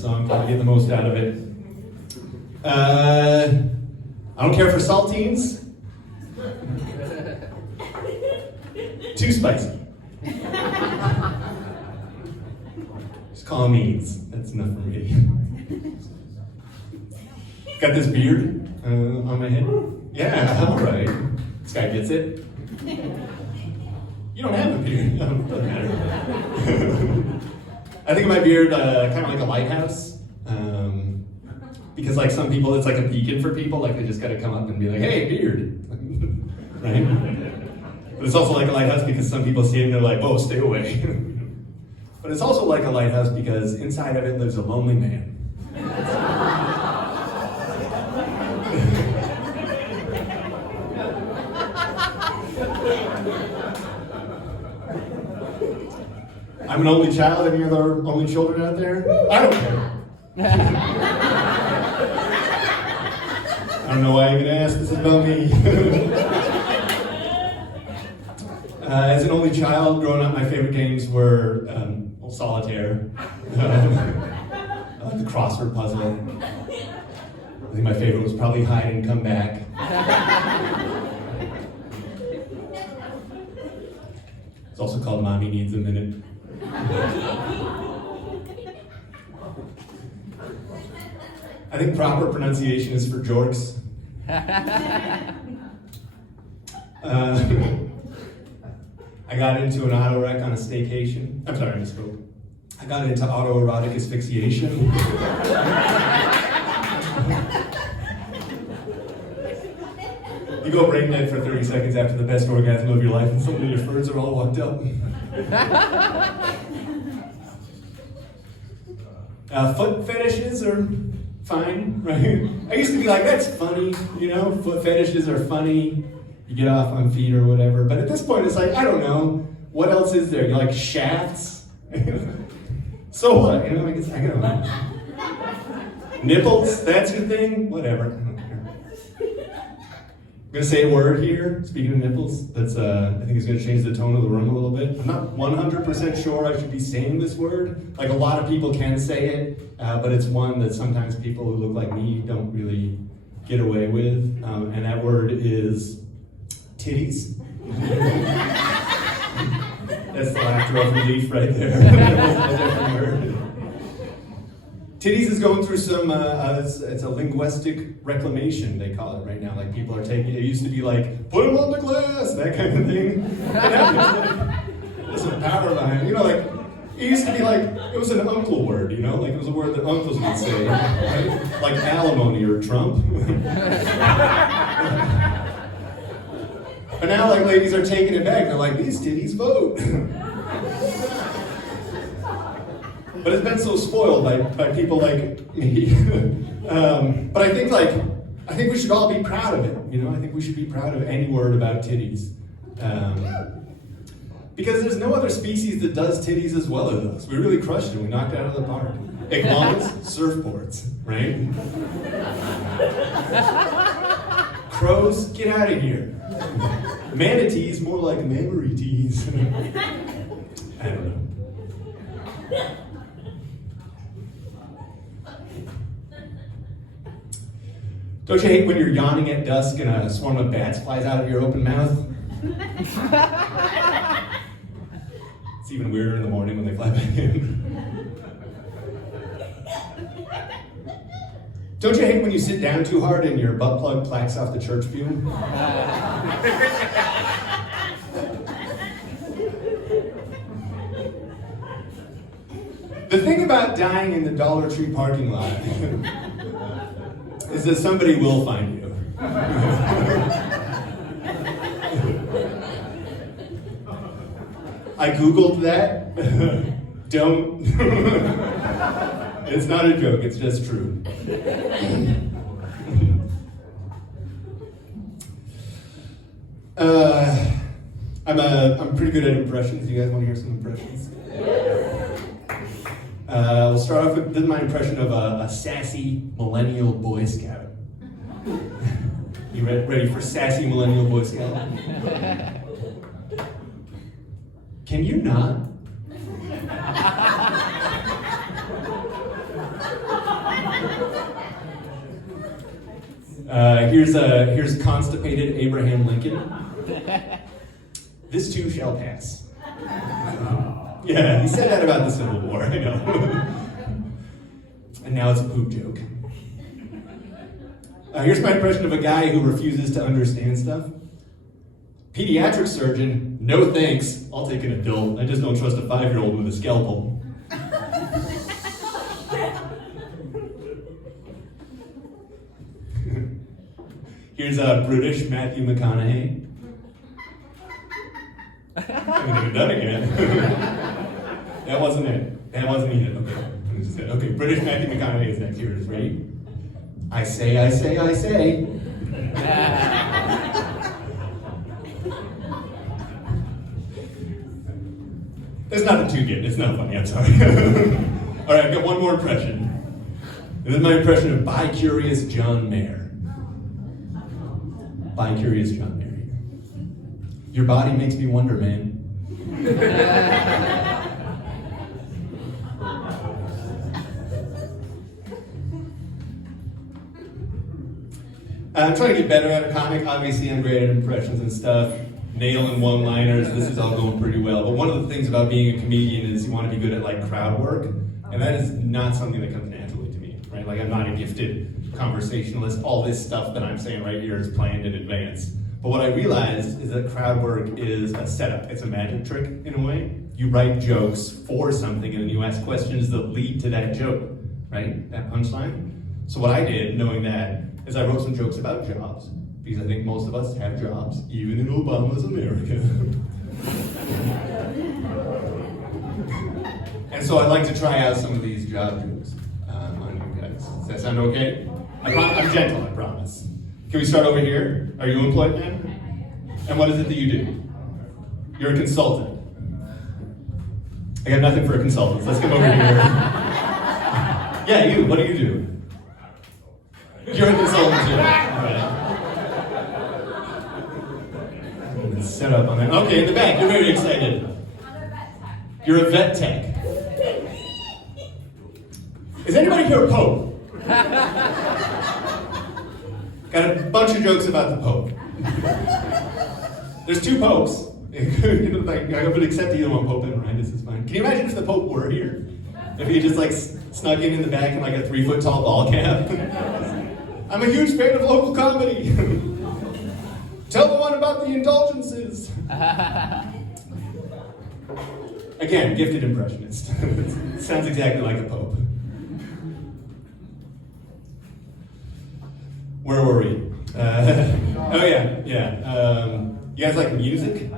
song, trying to get the most out of it. I don't care for saltines. Too spicy. Just call them means. That's enough for me. Got this beard on my head. Yeah, all right. This guy gets it. You don't have a beard. No, it doesn't matter. I think of my beard kind of like a lighthouse. Because like some people, it's like a beacon for people. Like they just got to come up and be like, hey, beard. Right? But it's also like a lighthouse because some people see it and they're like, whoa, stay away. But it's also like a lighthouse because inside of it lives a lonely man. I'm an only child. Any other only children out there? I don't care. I don't know why I even asked. This is about me. As an only child, growing up, my favorite games were solitaire, the crossword puzzle. I think my favorite was probably hide and come back. It's also called Mommy Needs a Minute. I think proper pronunciation is for jorks. I got into an auto wreck on a staycation. I'm sorry, I misspoke. I got into autoerotic asphyxiation. You go breakneck for 30 seconds after the best orgasm of your life and suddenly your furs are all walked up. Foot fetishes are fine, right? I used to be like, that's funny, you know, foot fetishes are funny. You get off on feet or whatever. But at this point, it's like, I don't know. What else is there? You like shafts? So what? You know, I don't know. Nipples? That's your thing? Whatever. I don't care. I'm going to say a word here, speaking of nipples, that's, I think is going to change the tone of the room a little bit. I'm not 100% sure I should be saying this word. Like, a lot of people can say it, but it's one that sometimes people who look like me don't really get away with. And that word is titties. That's the laughter of relief right there. Titties is going through some, it's a linguistic reclamation, they call it right now. Like people are taking, it used to be like, put them on the glass, that kind of thing. And now it's like, there's some power behind it. You know, like, it used to be like, it was an uncle word, you know? Like it was a word that uncles would say, right? Like alimony or Trump. But now, like, ladies are taking it back. They're like, these titties vote. But it's been so spoiled by people like me. But I think we should all be proud of it. You know, I think we should be proud of any word about titties. Because there's no other species that does titties as well as us. We really crushed it. We knocked it out of the park. Iguanas, surfboards, right? Crows, get out of here. Manatees, more like memory teas. I don't know. Don't you hate when you're yawning at dusk and a swarm of bats flies out of your open mouth? It's even weirder in the morning when they fly back in. Don't you hate when you sit down too hard and your butt plug clacks off the church pew? The thing about dying in the Dollar Tree parking lot is that somebody will find you. I Googled that. Don't. It's not a joke, it's just true. I'm pretty good at impressions. You guys want to hear some impressions? We'll start off with, this is my impression of a sassy millennial Boy Scout. You ready for sassy millennial Boy Scout? Can you not? Here's constipated Abraham Lincoln. This too shall pass. Yeah, he said that about the Civil War, I know. And now it's a poop joke. Here's my impression of a guy who refuses to understand stuff. Pediatric surgeon, no thanks. I'll take an adult. I just don't trust a 5-year-old with a scalpel. Here's British Matthew McConaughey. I haven't even done it yet. That wasn't it. That wasn't it. Okay, British Matthew McConaughey is next. Here it is. Ready? I say. That's nothing too good. It's not funny. I'm sorry. All right, I've got one more impression. This is my impression of bi-curious John Mayer. Bi-curious John Mayer. Your body makes me wonder, man. I'm trying to get better at a comic. Obviously, I'm great at impressions and stuff. Nailing one-liners. This is all going pretty well. But one of the things about being a comedian is you want to be good at like crowd work, and that is not something that comes naturally to me, right? Like I'm not a gifted conversationalist. All this stuff that I'm saying right here is planned in advance. But what I realized is that crowd work is a setup. It's a magic trick in a way. You write jokes for something, and then you ask questions that lead to that joke, right? That punchline. So what I did, knowing that, is I wrote some jokes about jobs, because I think most of us have jobs, even in Obama's America. And so I'd like to try out some of these job jokes on you guys. Does that sound okay? I'm gentle, I promise. Can we start over here? Are you employed, man? And what is it that you do? You're a consultant. I got nothing for consultants. Let's come over here. Yeah, you. What do you do? You're a consultant too. All right. Set up on that. Okay, in the back. You're very excited. I'm a vet tech. You're a vet tech. Is anybody here a Pope? Got a bunch of jokes about the Pope. There's 2 popes. I would accept either one, Pope and Ryan. This is fine. Can you imagine if the Pope were here? If he just like snuck in the back in like a 3-foot-tall ball cap? I'm a huge fan of local comedy. Tell the one about the indulgences. Again, gifted impressionist. Sounds exactly like a Pope. Where were we? Yeah. You guys like music?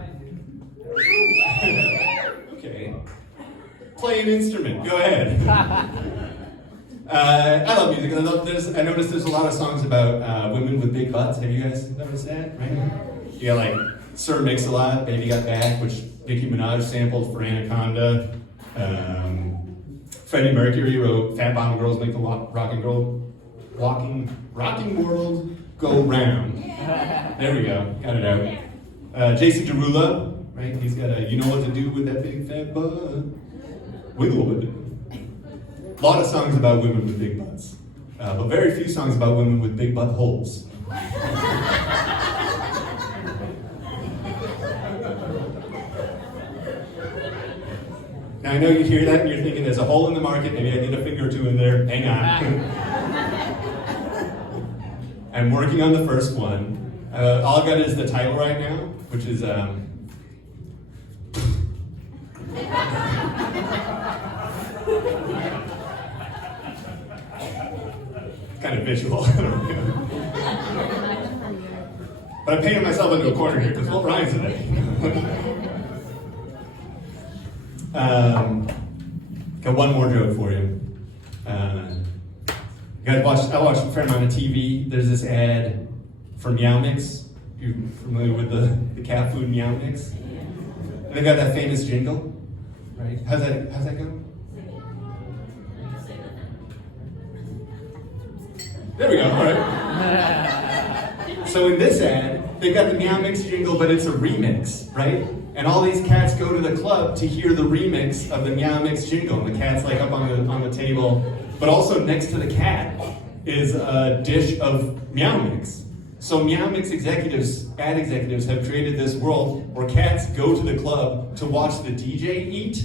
Okay. Play an instrument. Go ahead. I love music. I noticed there's a lot of songs about women with big butts. Have you guys noticed that? Right? You got like Sir Mix-a-Lot, Baby Got Back, which Nicki Minaj sampled for Anaconda. Freddie Mercury wrote Fat Bottom Girls Make the Rocking World Go Round. There we go. Got it out. Jason Derulo, right? He's got a You Know What to Do with That Big Fat Butt. Wiggle with it. A lot of songs about women with big butts, but very few songs about women with big butt holes. Now I know you hear that and you're thinking there's a hole in the market, maybe I need a finger or 2 in there. Hang on. I'm working on the first one. All I've got is the title right now, which is kind of visual. But I painted myself into a corner here because Will Bryan's in it. Got one more joke for you. I watched a fair amount of TV. There's this ad for Meow Mix. You familiar with the cat food Meow Mix? And they got that famous jingle, right? How's that go? There we go, all right. So in this ad, they've got the Meow Mix jingle, but it's a remix, right? And all these cats go to the club to hear the remix of the Meow Mix jingle. And the cat's like up on the table, but also next to the cat is a dish of Meow Mix. So Meow Mix executives, ad executives, have created this world where cats go to the club to watch the DJ eat.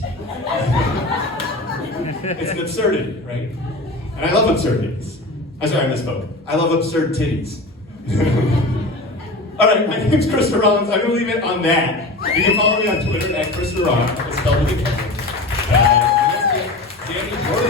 It's an absurdity, right? And I love absurdities. I'm sorry, I misspoke. I love absurd titties. All right, my name's Krister Rollins. I'm going to leave it on that. You can follow me on Twitter at Krister Rollins. It's spelled with a K. Let's get Danny Jordan.